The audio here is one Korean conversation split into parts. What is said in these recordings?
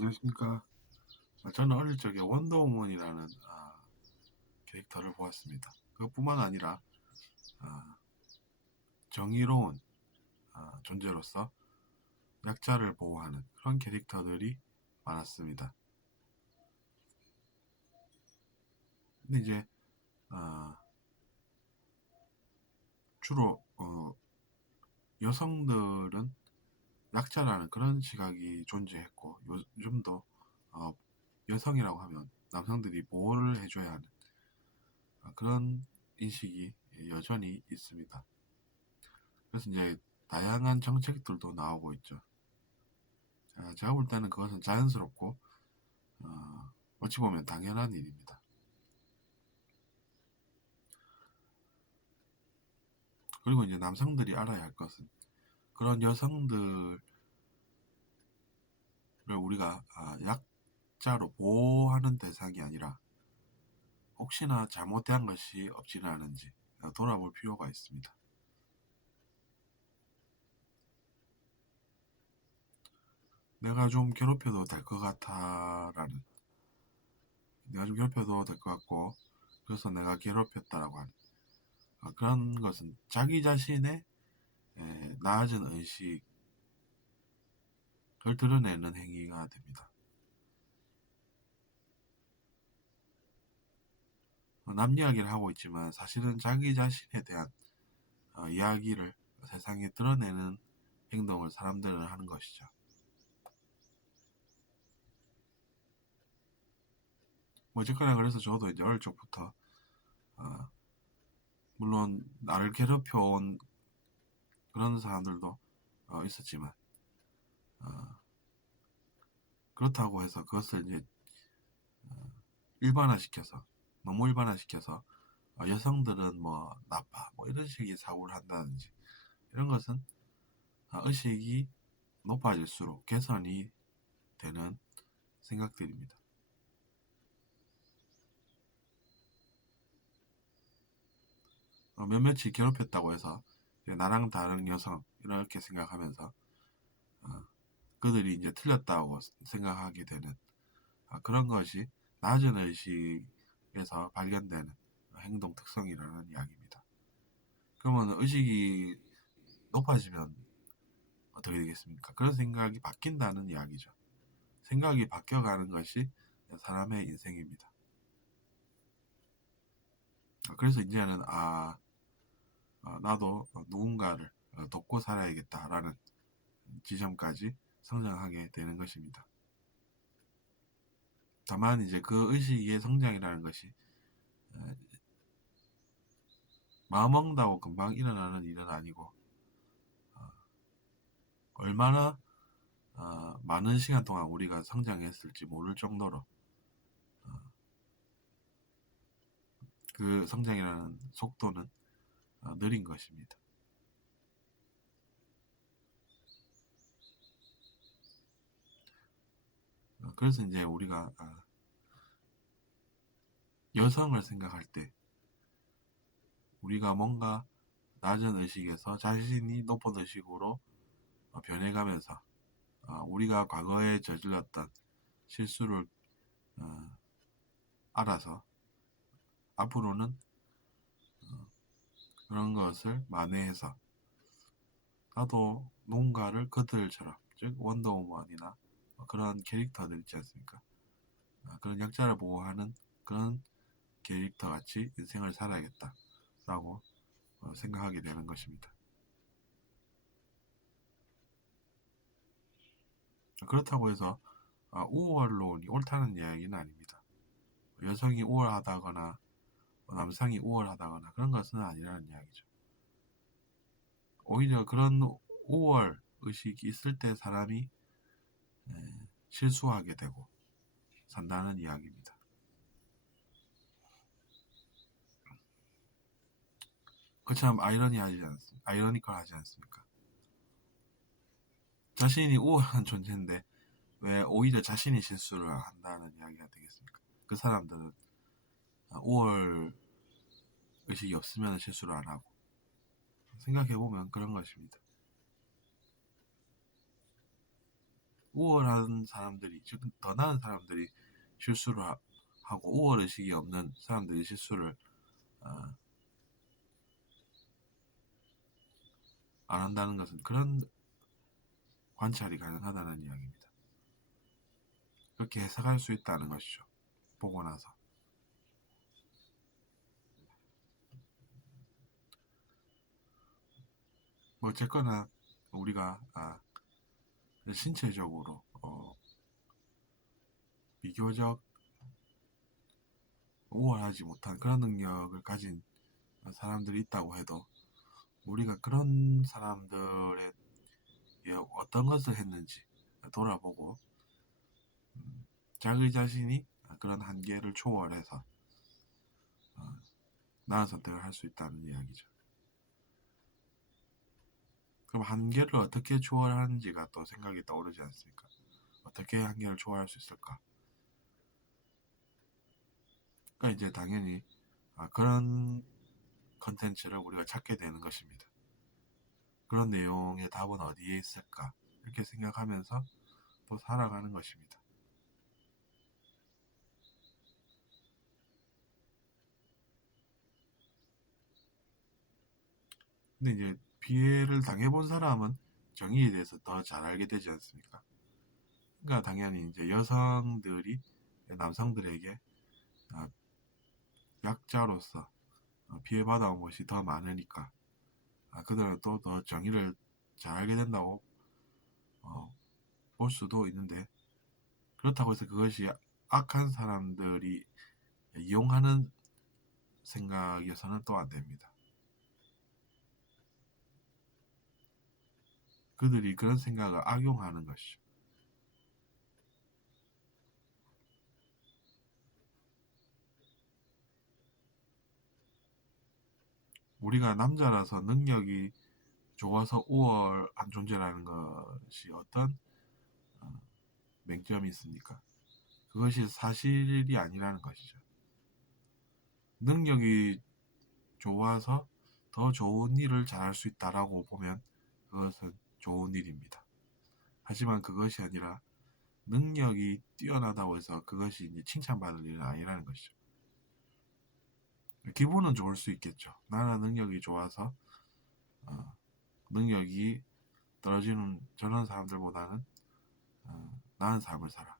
안녕하십니까. 저는 어릴 적에 원더우먼이라는 캐릭터를 보았습니다. 그것뿐만 아니라 아, 정의로운 존재로서 약자를 보호하는 그런 캐릭터들이 많았습니다. 근데 이제 아, 주로 여성들은 약자라는 그런 시각이 존재했고, 요즘도 어, 여성이라고 하면 남성들이 보호를 해줘야 하는 그런 인식이 여전히 있습니다. 그래서 이제 다양한 정책들도 나오고 있죠. 제가 볼 때는 그것은 자연스럽고 어찌 보면 당연한 일입니다. 그리고 이제 남성들이 알아야 할 것은 그런 여성들을 우리가 약자로 보호하는 대상이 아니라 혹시나 잘못된 것이 없지는 않은지 돌아볼 필요가 있습니다. 내가 좀 괴롭혀도 될 것 같아라는, 내가 좀 괴롭혀도 될 것 같고 그래서 내가 괴롭혔다라고 하는 그런 것은 자기 자신의 낮은 의식을 드러내는 행위가 됩니다. 남 이야기를 하고 있지만 사실은 자기 자신에 대한 이야기를 세상에 드러내는 행동을 사람들은 하는 것이죠. 뭐 어쨌거나 그래서 저도 이제 어릴 적부터 어, 물론 나를 괴롭혀온 그런 사람들도 있었지만 어, 그렇다고 해서 그것을 이제 일반화시켜서, 너무 일반화시켜서 여성들은 뭐 나빠 뭐 이런 식의 사고를 한다든지 이런 것은 의식이 높아질수록 개선이 되는 생각들입니다. 몇몇이 괴롭혔다고 해서 나랑 다른 여성 이렇게 생각하면서 어, 그들이 이제 틀렸다고 생각하게 되는 그런 것이 낮은 의식에서 발견되는 행동 특성이라는 이야기입니다. 그러면 의식이 높아지면 어떻게 되겠습니까? 그런 생각이 바뀐다는 이야기죠. 생각이 바뀌어가는 것이 사람의 인생입니다. 그래서 이제는 나도 누군가를 돕고 살아야겠다라는 지점까지 성장하게 되는 것입니다. 다만 이제 그 의식의 성장이라는 것이 마음 먹는다고 금방 일어나는 일은 아니고 얼마나 많은 시간 동안 우리가 성장했을지 모를 정도로 그 성장이라는 속도는 느린 것입니다. 그래서 이제 우리가 여성을 생각할 때 우리가 뭔가 낮은 의식에서 자신이 높은 의식으로 변해가면서 우리가 과거에 저질렀던 실수를 알아서 앞으로는 그런 것을 만회해서 나도 누군가를 그들처럼, 즉 원더우먼이나 그런 캐릭터들 있지 않습니까? 그런 약자를 보호하는 그런 캐릭터 같이 인생을 살아야겠다라고 생각하게 되는 것입니다. 그렇다고 해서 우월론이 옳다는 이야기는 아닙니다. 여성이 우월하다거나 남성이 우월하다거나 그런 것은 아니라는 이야기죠. 오히려 그런 우월 의식이 있을 때 사람이 실수하게 되고 산다는 이야기입니다. 그 참 아이러니컬하지 않습니까? 자신이 우월한 존재인데 왜 오히려 자신이 실수를 한다는 이야기가 되겠습니까? 그 사람들은 우월 의식이 없으면 실수를 안 하고, 생각해보면 그런 것입니다. 우월한 사람들이, 즉 더 나은 사람들이 실수를 하고 우월 의식이 없는 사람들이 실수를 어, 안 한다는 것은 그런 관찰이 가능하다는 이야기입니다. 그렇게 해석할 수 있다는 것이죠. 보고 나서. 뭐 어쨌거나 우리가 신체적으로 비교적 우월하지 못한 그런 능력을 가진 사람들이 있다고 해도 우리가 그런 사람들의 어떤 것을 했는지 돌아보고 자기 자신이 그런 한계를 초월해서 나은 선택을 할 수 있다는 이야기죠. 그럼 한계를 어떻게 초월하는지가 또 생각이 떠오르지 않습니까? 어떻게 한계를 초월할 수 있을까? 그러니까 이제 당연히 그런 컨텐츠를 우리가 찾게 되는 것입니다. 그런 내용의 답은 어디에 있을까? 이렇게 생각하면서 또 살아가는 것입니다. 근데 이제 피해를 당해본 사람은 정의에 대해서 더 잘 알게 되지 않습니까? 그러니까 당연히 이제 여성들이 남성들에게 아, 약자로서 피해받아온 것이 더 많으니까 그들은 또 더 정의를 잘 알게 된다고 볼 수도 있는데, 그렇다고 해서 그것이 악한 사람들이 이용하는 생각에서는 또 안 됩니다. 그들이 그런 생각을 악용하는 것이죠. 우리가 남자라서 능력이 좋아서 우월한 존재라는 것이 어떤 맹점이 있습니까? 그것이 사실이 아니라는 것이죠. 능력이 좋아서 더 좋은 일을 잘할 수 있다라고 보면 그것은 좋은 일입니다. 하지만 그것이 아니라 능력이 뛰어나다고 해서 그것이 이제 칭찬받을 일은 아니라는 것이죠. 기분은 좋을 수 있겠죠. 나는 능력이 좋아서 능력이 떨어지는 저런 사람들보다는 나은 삶을 살아,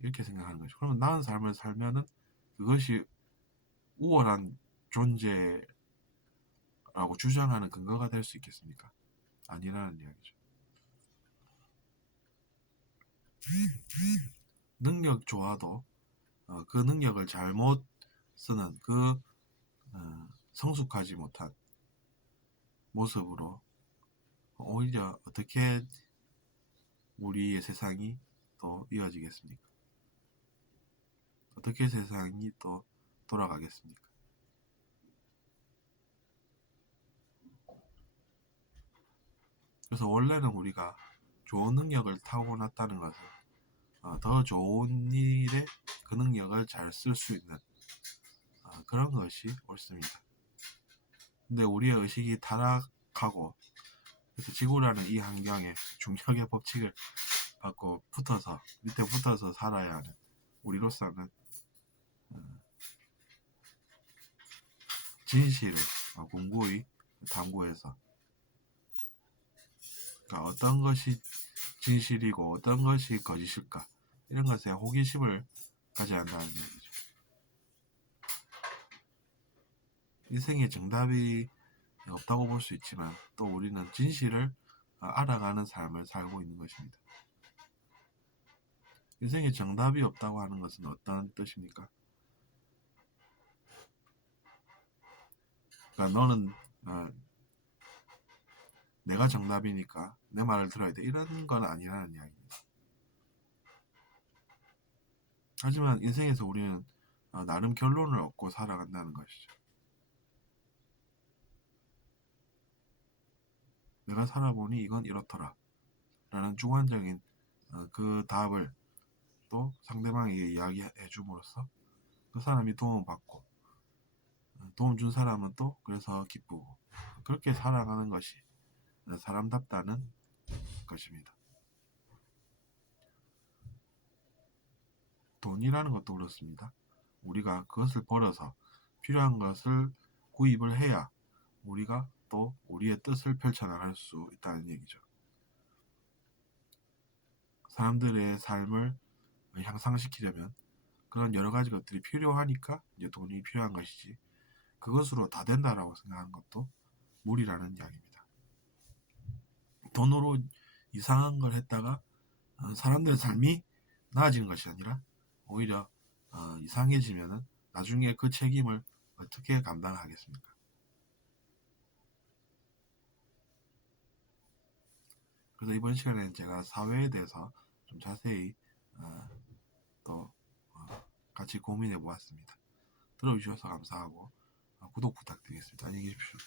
이렇게 생각하는 거죠. 그러면 나은 삶을 살면은 그것이 우월한 존재라고 주장하는 근거가 될 수 있겠습니까? 아니라는 이야기죠. 능력 좋아도 그 능력을 잘못 쓰는 그 성숙하지 못한 모습으로 오히려 어떻게 우리의 세상이 또 이어지겠습니까? 어떻게 세상이 또 돌아가겠습니까? 그래서 원래는 우리가 좋은 능력을 타고났다는 것은 더 좋은 일에 그 능력을 잘 쓸 수 있는 그런 것이 옳습니다. 근데 우리의 의식이 타락하고 그래서 지구라는 이 환경에 중력의 법칙을 받고 밑에 붙어서 살아야 하는 우리로서는 진실을 공고히 탐구해서, 그러니까 어떤 것이 진실이고 어떤 것이 거짓일까, 이런 것에 호기심을 가져야 한다는 얘기죠. 인생에 정답이 없다고 볼 수 있지만 또 우리는 진실을 알아가는 삶을 살고 있는 것입니다. 인생에 정답이 없다고 하는 것은 어떤 뜻입니까? 그러니까 너는 내가 정답이니까 내 말을 들어야 돼, 이런 건 아니라는 이야기입니다. 하지만 인생에서 우리는 나름 결론을 얻고 살아간다는 것이죠. 내가 살아보니 이건 이렇더라 라는 주관적인 그 답을 또 상대방에게 이야기해 줌으로써 그 사람이 도움을 받고 도움 준 사람은 또 그래서 기쁘고, 그렇게 살아가는 것이 사람답다는 것입니다. 돈이라는 것도 그렇습니다. 우리가 그것을 벌어서 필요한 것을 구입을 해야 우리가 또 우리의 뜻을 펼쳐나갈 수 있다는 얘기죠. 사람들의 삶을 향상시키려면 그런 여러 가지 것들이 필요하니까 이제 돈이 필요한 것이지, 그것으로 다 된다라고 생각하는 것도 무리라는 이야기입니다. 돈으로 이상한 걸 했다가 사람들의 삶이 나아지는 것이 아니라 오히려 이상해지면은 나중에 그 책임을 어떻게 감당하겠습니까? 그래서 이번 시간에는 제가 사회에 대해서 좀 자세히 또 같이 고민해 보았습니다. 들어주셔서 감사하고 구독 부탁드리겠습니다. 안녕히 계십시오.